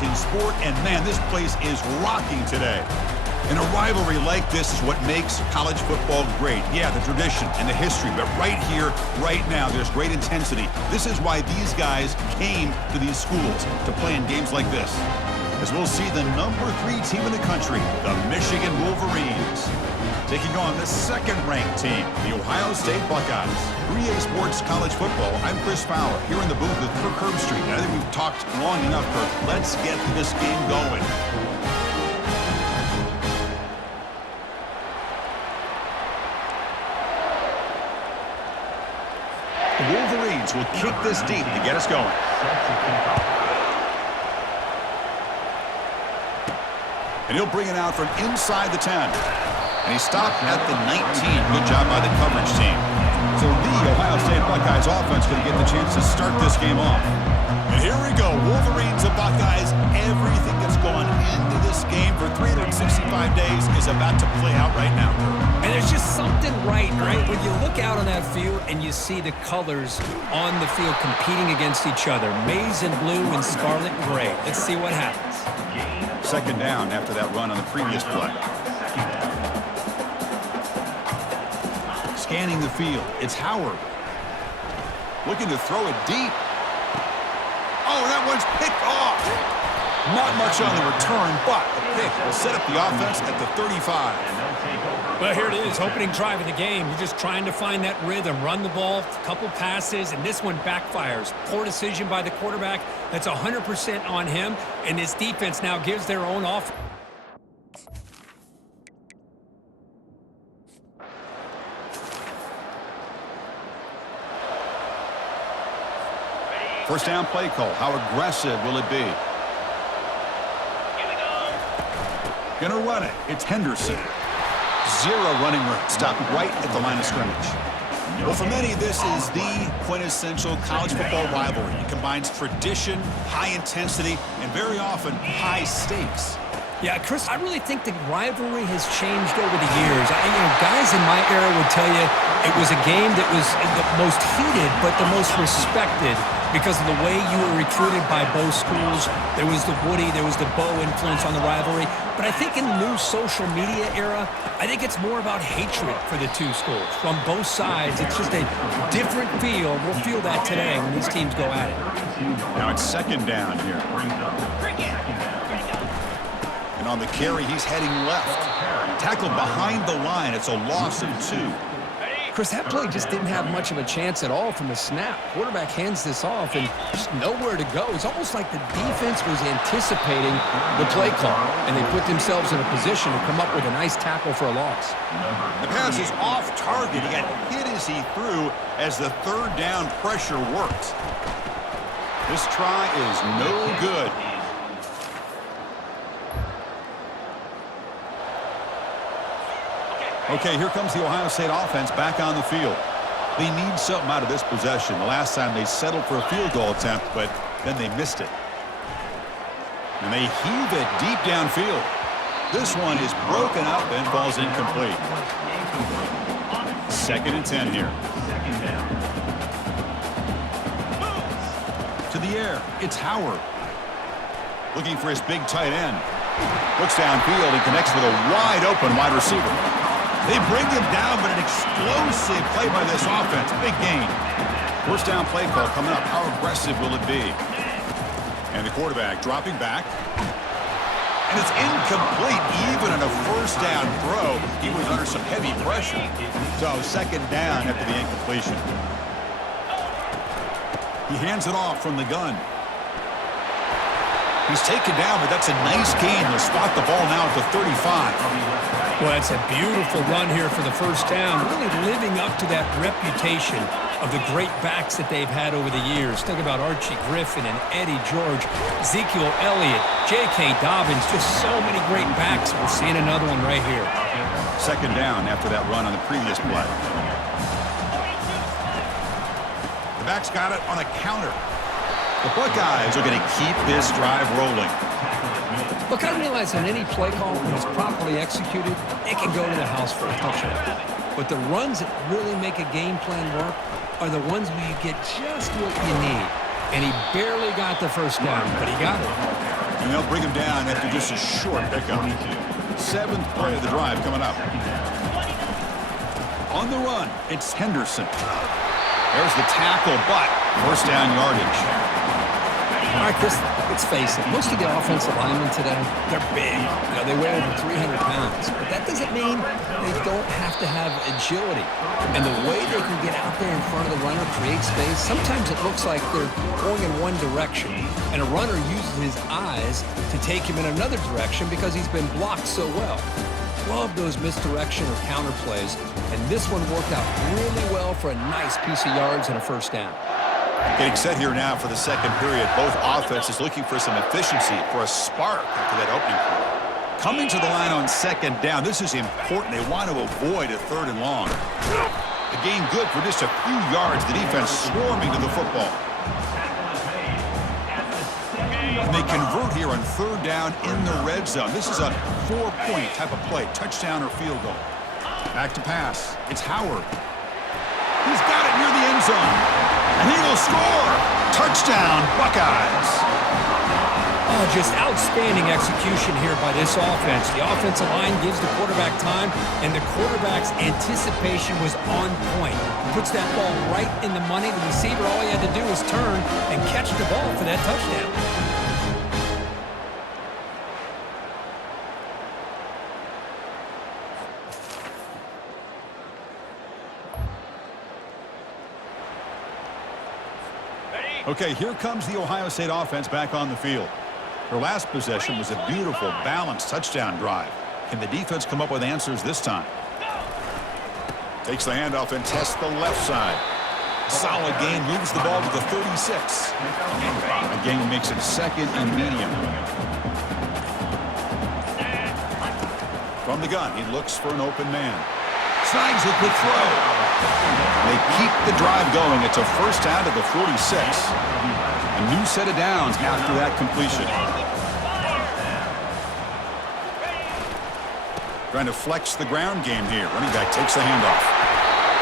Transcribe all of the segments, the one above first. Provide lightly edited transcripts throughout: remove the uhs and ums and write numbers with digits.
games in sport, and man, this place is rocking today. And a rivalry like this is what makes college football great. Yeah, the tradition and the history, but right here, right now, there's great intensity. This is why these guys came to these schools to play in games like this. As we'll see the #3 team in the country, the Michigan Wolverines, taking on the second-ranked team, the Ohio State Buckeyes. 3A Sports College Football, I'm Chris Fowler, here in the booth with Kirk Herbstreit. I think we've talked long enough, Kirk. Let's get this game going. The Wolverines will kick this deep to get us going. And he'll bring it out from inside the 10. And he stopped at the 19. Good job by the coverage team. So the Ohio State Buckeyes offense going to get the chance to start this game off. And here we go. Wolverines and Buckeyes. Everything that's gone into this game for 365 days is about to play out right now. And there's just something right? When you look out on that field and you see the colors on the field competing against each other. Maize and blue and scarlet and gray. Let's see what happens. Second down after that run on the previous play. Scanning the field, it's Howard. Looking to throw it deep. Oh, that one's picked off. Not much on the return, but the pick will set up the offense at the 35. Well, here it is, opening drive of the game. You're just trying to find that rhythm, run the ball, a couple passes, and this one backfires. Poor decision by the quarterback. That's 100% on him, and his defense now gives their own offense. First down play call. How aggressive will it be? Gonna run it. It's Henderson. Zero running room. Stopped right at the line of scrimmage. Well, for many, this is the quintessential college football rivalry. It combines tradition, high intensity, and very often high stakes. Yeah, Chris, I really think the rivalry has changed over the years. Guys in my era would tell you it was a game that was the most heated but the most respected because of the way you were recruited by both schools. There was the Woody, there was the Bo influence on the rivalry. But I think in the new social media era, I think it's more about hatred for the two schools. From both sides, it's just a different feel. We'll feel that today when these teams go at it. Now it's second down here. And on the carry, he's heading left. Tackled behind the line. It's a loss of 2. Chris, that play just didn't have much of a chance at all from the snap. Quarterback hands this off and just nowhere to go. It's almost like the defense was anticipating the play call, and they put themselves in a position to come up with a nice tackle for a loss. The pass is off target. He got hit as he threw as the third down pressure worked. This try is no good. Okay, here comes the Ohio State offense back on the field. They need something out of this possession. The last time they settled for a field goal attempt, but then they missed it. And they heave it deep downfield. This one is broken up and falls incomplete. Second and 10 here. To the air, it's Howard. Looking for his big tight end. Looks downfield and connects with a wide open wide receiver. They bring him down, but an explosive play by this offense. Big gain. First down play call coming up. How aggressive will it be? And the quarterback dropping back. And it's incomplete. Even on a first down throw, he was under some heavy pressure. So second down after the incompletion. He hands it off from the gun. He's taken down, but that's a nice gain. They'll spot the ball now at the 35. Well, that's a beautiful run here for the first down, really living up to that reputation of the great backs that they've had over the years. Think about Archie Griffin and Eddie George, Ezekiel Elliott, J.K. Dobbins, just so many great backs. We're seeing another one right here. Second down after that run on the previous play. The back's got it on a counter. The Buckeyes are going to keep this drive rolling. Look, I realize on any play call, when it's properly executed, it can go to the house for a touchdown. But the runs that really make a game plan work are the ones where you get just what you need. And he barely got the first down, but he got it. And And they'll bring him down after just a short pickup. 7th play of the drive coming up. On the run, it's Henderson. There's the tackle, but first down yardage. All right, Chris, let's face it. Most of the offensive linemen today, they're big. You know, they weigh over 300 pounds. But that doesn't mean they don't have to have agility. And the way they can get out there in front of the runner, create space, sometimes it looks like they're going in one direction. And a runner uses his eyes to take him in another direction because he's been blocked so well. Love those misdirection or counter plays. And this one worked out really well for a nice piece of yards and a first down. Getting set here now for the second period. Both offenses looking for some efficiency, for a spark after that opening quarter. Coming to the line on second down. This is important. They want to avoid a 3rd and long. The gain good for just a few yards. The defense swarming to the football. And they convert here on 3rd down in the red zone. This is a 4-point type of play. Touchdown or field goal. Back to pass. It's Howard. He's got it near the end zone. And he will score! Touchdown, Buckeyes! Oh, just outstanding execution here by this offense. The offensive line gives the quarterback time, and the quarterback's anticipation was on point. Puts that ball right in the money. The receiver, all he had to do was turn and catch the ball for that touchdown. Okay, here comes the Ohio State offense back on the field. Their last possession was a beautiful, balanced touchdown drive. Can the defense come up with answers this time? Takes the handoff and tests the left side. Solid gain, moves the ball to the 36. Again, makes it 2nd and medium. From the gun, he looks for an open man. Snags a quick throw. They keep the drive going. It's a first down to the 46. A new set of downs after that completion. Trying to flex the ground game here. Running back takes the handoff.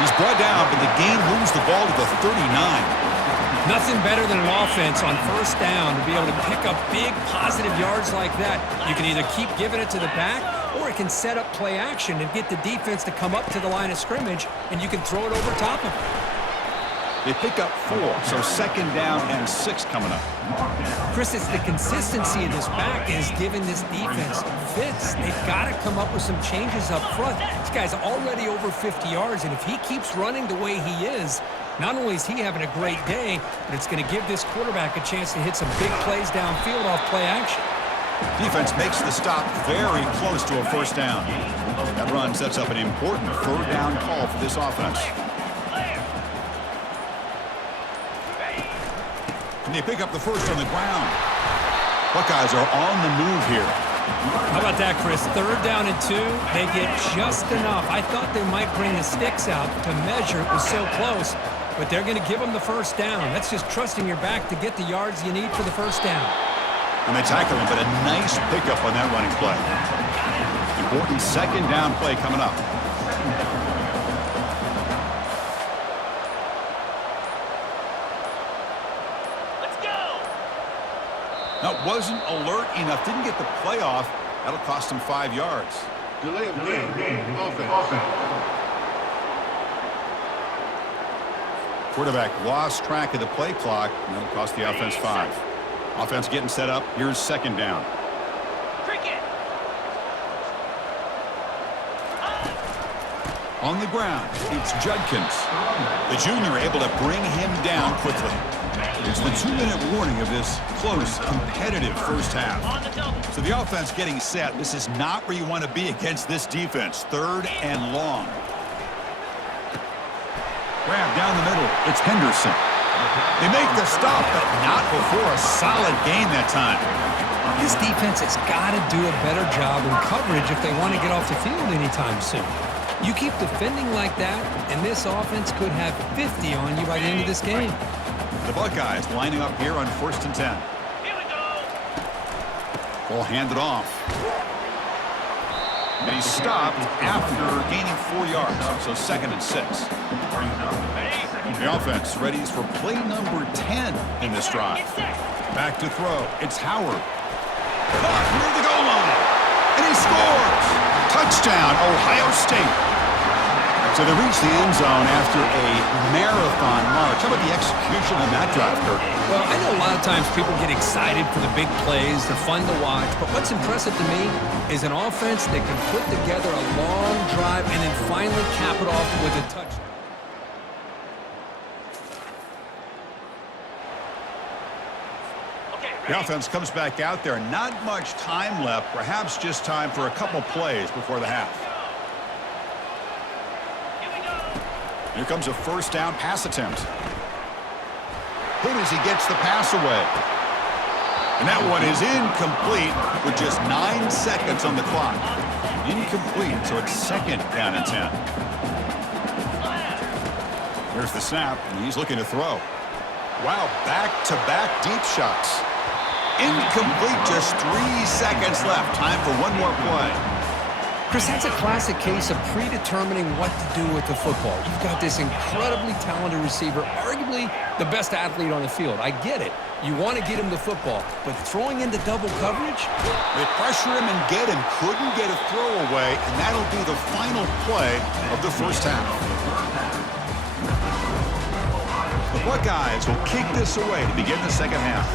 He's brought down, but the gain moves the ball to the 39. Nothing better than an offense on first down to be able to pick up big positive yards like that. You can either keep giving it to the back, or it can set up play action and get the defense to come up to the line of scrimmage, and you can throw it over top of it. They pick up 4, so 2nd down and 6 coming up. Chris, it's the consistency of this back is giving this defense fits. They've got to come up with some changes up front. This guy's already over 50 yards, and if he keeps running the way he is, not only is he having a great day, but it's going to give this quarterback a chance to hit some big plays downfield off play action. Defense makes the stop very close to a first down. That run sets up an important 3rd down call for this offense. And they pick up the first on the ground. Buckeyes are on the move here. How about that, Chris? 3rd down and 2. They get just enough. I thought they might bring the sticks out to measure. It was so close. But they're going to give them the first down. That's just trusting your back to get the yards you need for the first down. And they tackle him, but a nice pickup on that running play. Important 2nd down play coming up. Let's go! Now, wasn't alert enough. Didn't get the play off. That'll cost him 5 yards. Delay of game. Offense. Quarterback lost track of the play clock, and that'll cost the offense 5. Offense getting set up. Here's 2nd down. Cricket! On the ground, it's Judkins. The junior able to bring him down quickly. It's the 2-minute warning of this close, competitive first half. On the double. So the offense getting set. This is not where you want to be against this defense. 3rd and long. Grab down the middle. It's Henderson. They make the stop, but not before a solid gain that time. This defense has got to do a better job in coverage if they want to get off the field anytime soon. You keep defending like that, and this offense could have 50 on you by the end of this game. The Buckeyes lining up here on 1st and 10. Here we go! Ball handed off. And he stopped after gaining 4 yards, so 2nd and 6. The offense readies for play number 10 in this drive. Back to throw. It's Howard. Touchdown, Ohio State. So they reach the end zone after a marathon march. How about the execution on that drive, Kirk? Well, I know a lot of times people get excited for the big plays. They're fun to watch. But what's impressive to me is an offense that can put together a long drive and then finally cap it off with a touchdown. The offense comes back out there. Not much time left. Perhaps just time for a couple plays before the half. Here comes a first down pass attempt. Hit as he gets the pass away. And that one is incomplete with just 9 seconds on the clock. Incomplete, so it's second down and 10. Here's the snap, and he's looking to throw. Wow, back-to-back deep shots. Incomplete, just 3 seconds left. Time for one more play. Chris, that's a classic case of predetermining what to do with the football. You've got this incredibly talented receiver, arguably the best athlete on the field. I get it. You want to get him the football, but throwing into double coverage? They pressure him and get him. Couldn't get a throw away, and that'll be the final play of the first half. The Buckeyes will kick this away to begin the second half.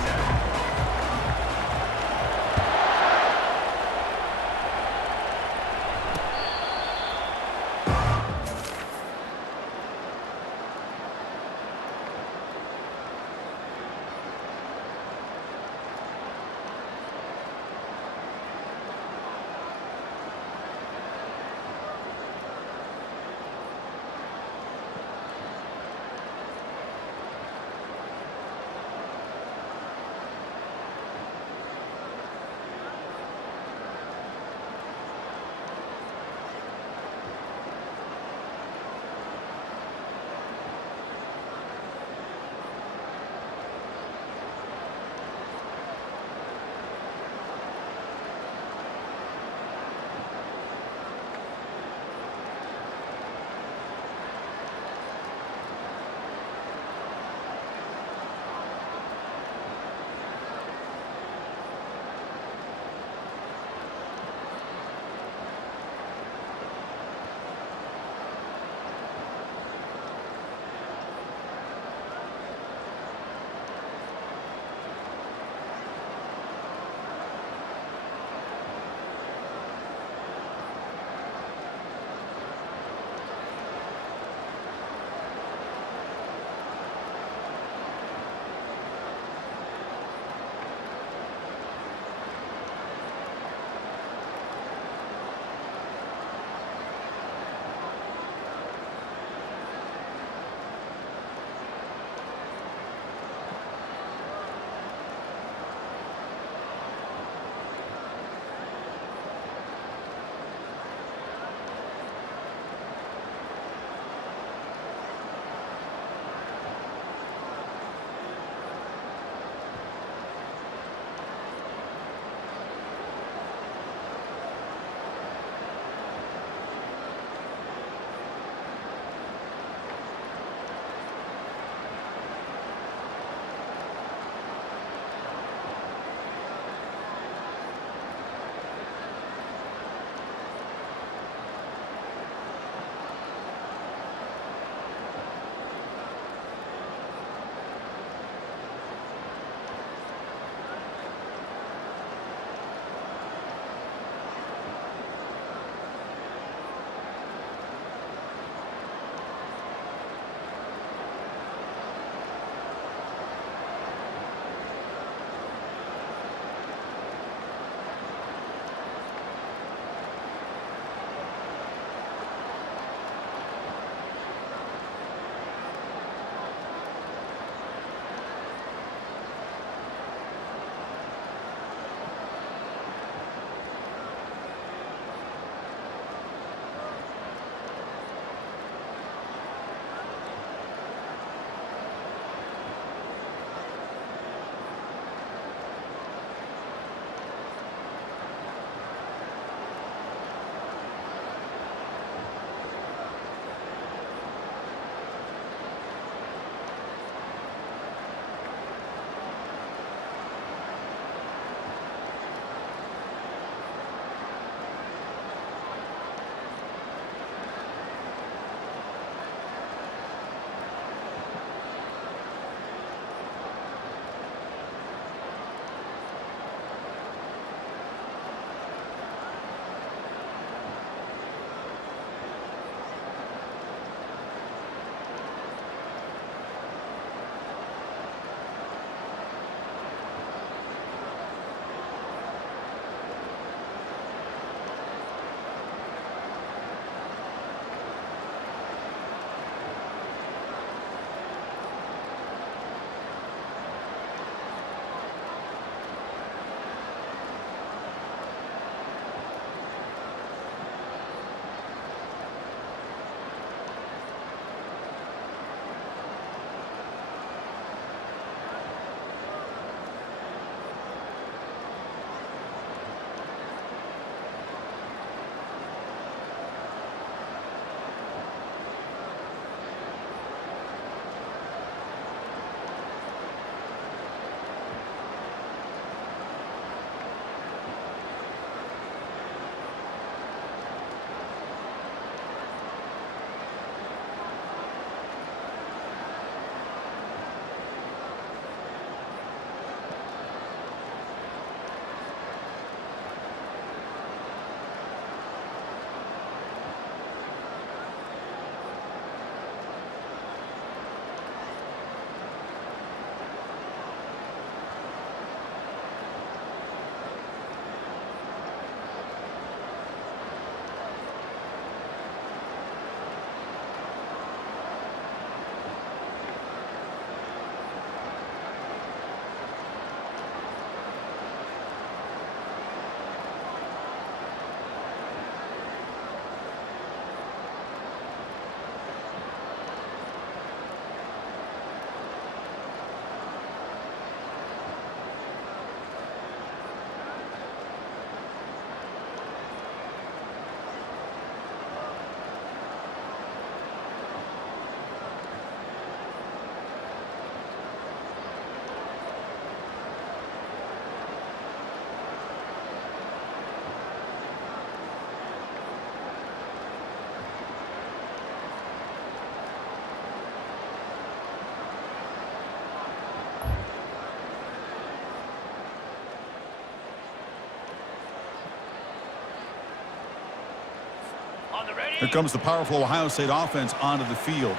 On the ready. Here comes the powerful Ohio State offense onto the field.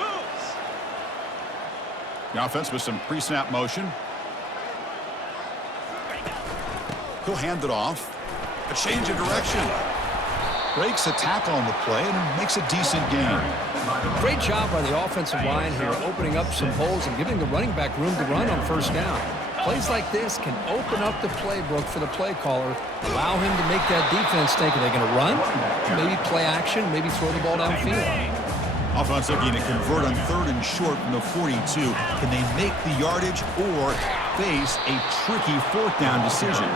Moves. The offense with some pre-snap motion. He'll hand it off. A change of direction. Breaks a tackle on the play and makes a decent gain. Great job by the offensive line here, opening up some holes and giving the running back room to run on first down. Plays like this can open up the playbook for the play caller, allow him to make that defense think, are they going to run? Maybe play action, maybe throw the ball downfield. Offense looking to convert on 3rd and short from the 42. Can they make the yardage or face a tricky 4th down decision?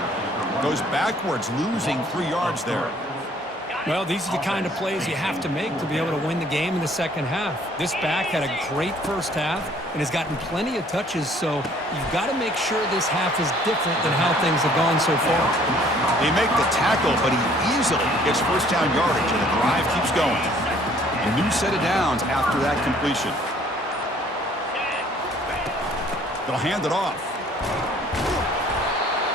Goes backwards, losing 3 yards there. Well, these are the kind of plays you have to make to be able to win the game in the second half. This back had a great first half and has gotten plenty of touches, so you've got to make sure this half is different than how things have gone so far. They make the tackle, but he easily gets first down yardage, and the drive keeps going. A new set of downs after that completion. They'll hand it off.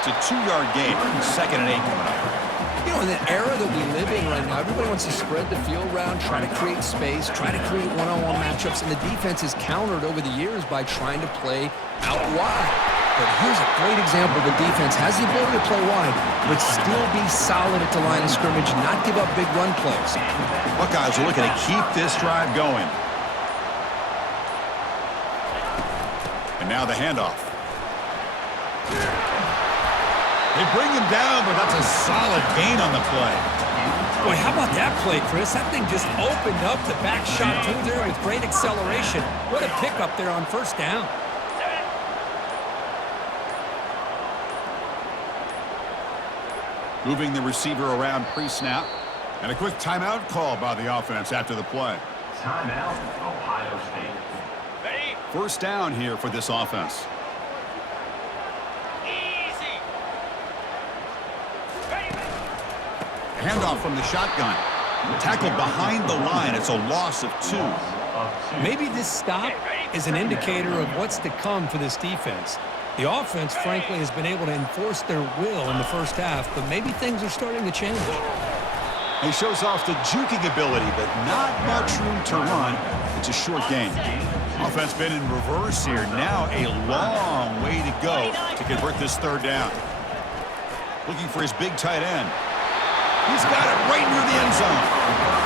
It's a 2-yard gain. 2nd and 8 coming up. You know, in the era that we live in right now, everybody wants to spread the field around, try to create space, try to create one-on-one matchups, and the defense is countered over the years by trying to play out wide. But here's a great example. The defense has the ability to play wide, but still be solid at the line of scrimmage, not give up big run plays. Buckeyes are looking to keep this drive going. And now the handoff. They bring him down, but that's a solid gain on the play. Boy, how about that play, Chris? That thing just opened up the back shot through there with great acceleration. What a pickup there on first down. Moving the receiver around pre-snap. And a quick timeout call by the offense after the play. Timeout, Ohio State. Ready. First down here for this offense. Easy. Ready. Handoff from the shotgun. Tackled behind the line. It's a loss of 2. Maybe this stop is an indicator of what's to come for this defense. The offense, frankly, has been able to enforce their will in the first half, but maybe things are starting to change. He shows off the juking ability, but not much room to run. It's a short game. Offense been in reverse here. Now a long way to go to convert this 3rd down. Looking for his big tight end. He's got it right near the end zone.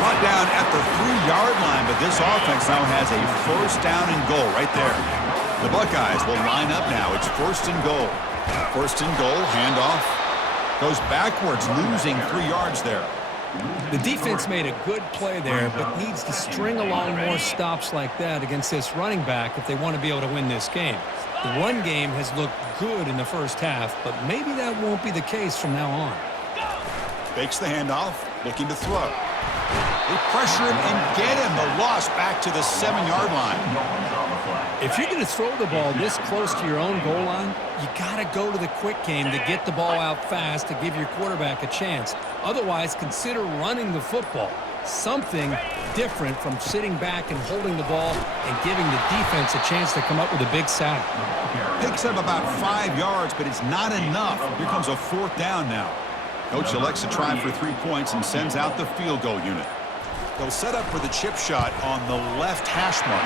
Brought down at the 3-yard line, but this offense now has a first down and goal right there. The Buckeyes will line up now. It's 1st and goal. 1st and goal, handoff. Goes backwards, losing 3 yards there. The defense made a good play there, but needs to string along more stops like that against this running back if they want to be able to win this game. The run game has looked good in the first half, but maybe that won't be the case from now on. Fakes the handoff, looking to throw. They pressure him and get him. The loss back to the 7-yard line. If you're going to throw the ball this close to your own goal line, you got to go to the quick game to get the ball out fast to give your quarterback a chance. Otherwise, consider running the football. Something different from sitting back and holding the ball and giving the defense a chance to come up with a big sack. Picks up about 5 yards, but it's not enough. Here comes a 4th down now. Coach elects to try for 3 points and sends out the field goal unit. They'll set up for the chip shot on the left hash mark.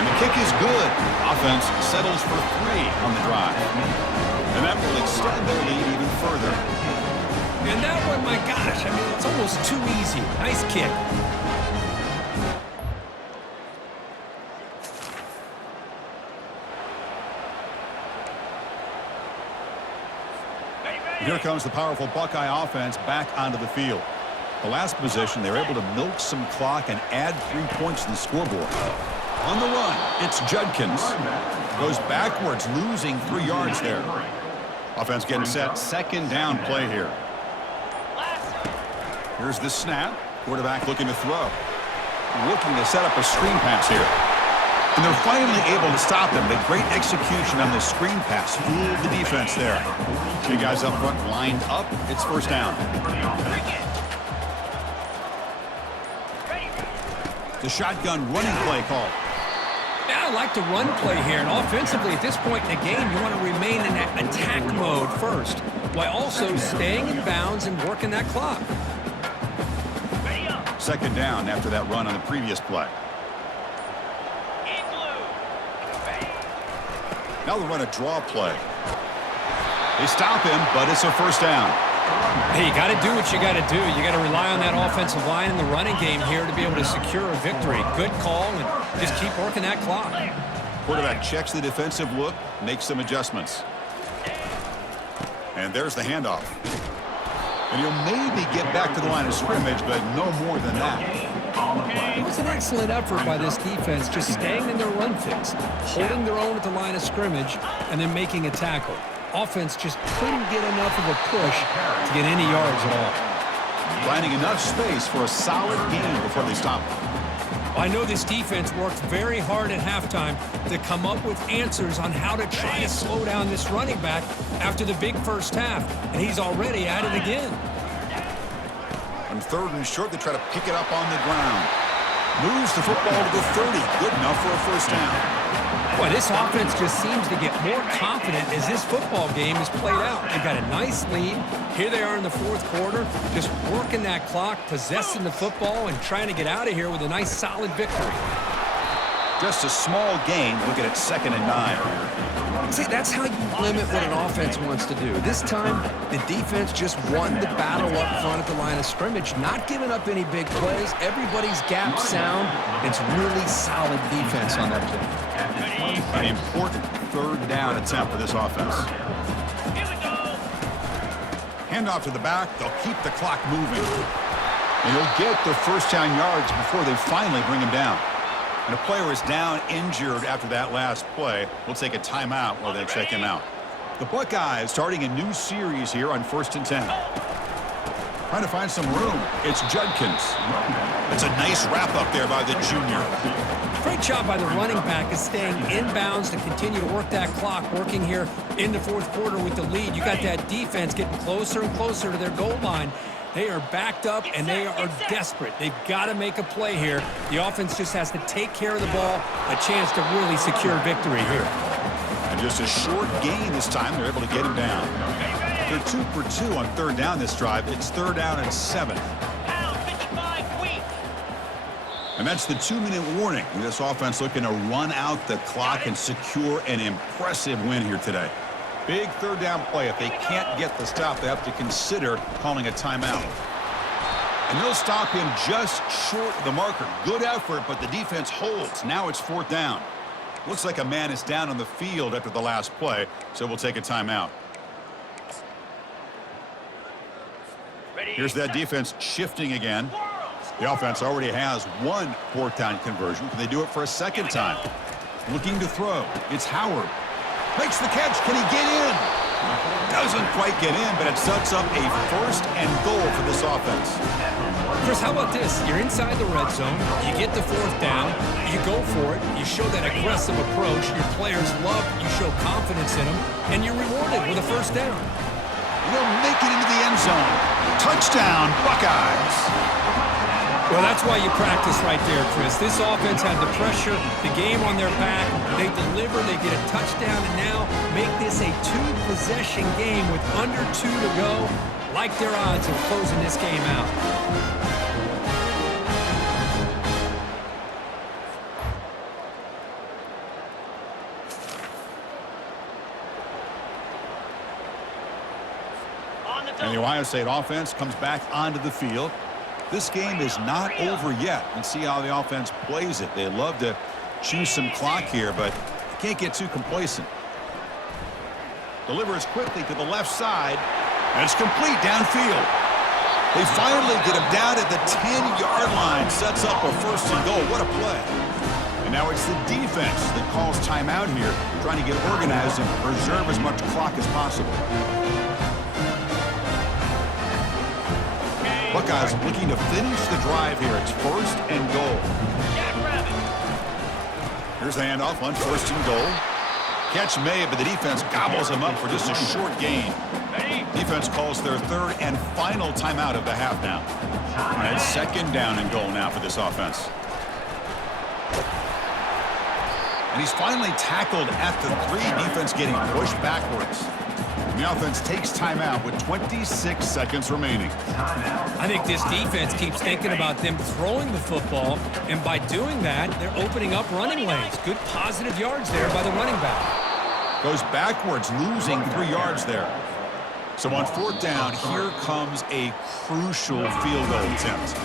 And the kick is good. Offense settles for 3 on the drive. And that will extend their lead even further. And that one, my gosh, I mean, it's almost too easy. Nice kick. Here comes the powerful Buckeye offense back onto the field. The last possession, they were able to milk some clock and add 3 points to the scoreboard. On the run, it's Judkins. Goes backwards, losing 3 yards there. Offense getting set. 2nd down play here. Here's the snap. Quarterback looking to throw. Looking to set up a screen pass here. And they're finally able to stop him. The great execution on the screen pass fooled the defense there. 2 guys up front lined up. It's 1st down. The shotgun running play call. Yeah, I like the run play here. And offensively, at this point in the game, you want to remain in that attack mode first, while also staying in bounds and working that clock. Second down after that run on the previous play. Now they'll run a draw play. They stop him, but it's a first down. Hey, you got to do what you got to do. You got to rely on that offensive line in the running game here to be able to secure a victory. Good call, and just keep working that clock. Quarterback checks the defensive look, makes some adjustments. And there's the handoff. And he'll maybe get back to the line of scrimmage, but no more than that. It was an excellent effort by this defense, just staying in their run fix, holding their own at the line of scrimmage, and then making a tackle. Offense just couldn't get enough of a push to get any yards at all. Finding enough space for a solid gain before they stop him. I know this defense worked very hard at halftime to come up with answers on how to try to slow down this running back after the big first half, and he's already at it again. On third and short, they try to pick it up on the ground. Moves the football to the 30. Good enough for a first down. Boy, this offense just seems to get more confident as this football game is played out. They've got a nice lead. Here they are in the fourth quarter, just working that clock, possessing the football, and trying to get out of here with a nice, solid victory. Just a small gain. Looking at 2nd and 9. See, that's how you limit what an offense wants to do. This time, the defense just won the battle up front at the line of scrimmage, not giving up any big plays. Everybody's gap sound. It's really solid defense on that play. An important third down attempt for this offense. Handoff to the back. They'll keep the clock moving. And he'll get the first down yards before they finally bring him down. And a player is down injured after that last play. We'll take a timeout while they check him out. The Buckeyes starting a new series here on 1st and 10. Trying to find some room. It's Judkins. It's a nice wrap up there by the junior. Great job by the running back is staying inbounds to continue to work that clock, working here in the fourth quarter with the lead. You got that defense getting closer and closer to their goal line. They are backed up, and they are desperate. They've got to make a play here. The offense just has to take care of the ball, a chance to really secure victory here. And just a short gain this time. They're able to get him down. They're 2 for 2 on third down this drive. It's 3rd down and 7. And that's the 2-minute warning. This offense looking to run out the clock and secure an impressive win here today. Big third down play. If they can't get the stop, they have to consider calling a timeout. And they'll stop him just short of the marker. Good effort, but the defense holds. Now it's 4th down. Looks like a man is down on the field after the last play, so we'll take a timeout. Here's that defense shifting again. The offense already has one 4th down conversion. Can they do it for a second time? Looking to throw. It's Howard. Makes the catch. Can he get in? Doesn't quite get in, but it sets up a 1st and goal for this offense. Chris, how about this? You're inside the red zone. You get the 4th down. You go for it. You show that aggressive approach. Your players love it. You show confidence in them, and you're rewarded with a 1st down. They'll make it into the end zone. Touchdown, Buckeyes. Well, that's why you practice right there, Chris. This offense had the pressure, the game on their back. They deliver, they get a touchdown, and now make this a 2-possession game with under 2 to go. Like their odds of closing this game out. And the Ohio State offense comes back onto the field. This game is not over yet. Let's see how the offense plays it. They love to choose some clock here, but can't get too complacent. Delivers quickly to the left side, and it's complete downfield. They finally get him down at the 10-yard line. Sets up a 1st and goal. What a play. And now it's the defense that calls timeout here, trying to get organized and preserve as much clock as possible. Buckeyes looking to finish the drive here. It's 1st and goal. Here's the handoff on 1st and goal. Catch made, but the defense gobbles him up for just a short gain. Defense calls their 3rd and final timeout of the half now. All right, 2nd down and goal now for this offense. And he's finally tackled at the 3. Defense getting pushed backwards. The offense takes timeout with 26 seconds remaining. I think this defense keeps thinking about them throwing the football, and by doing that, they're opening up running lanes. Good positive yards there by the running back. Goes backwards, losing 3 yards there. So on 4th down, here comes a crucial field goal attempt.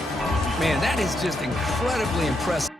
Man, that is just incredibly impressive.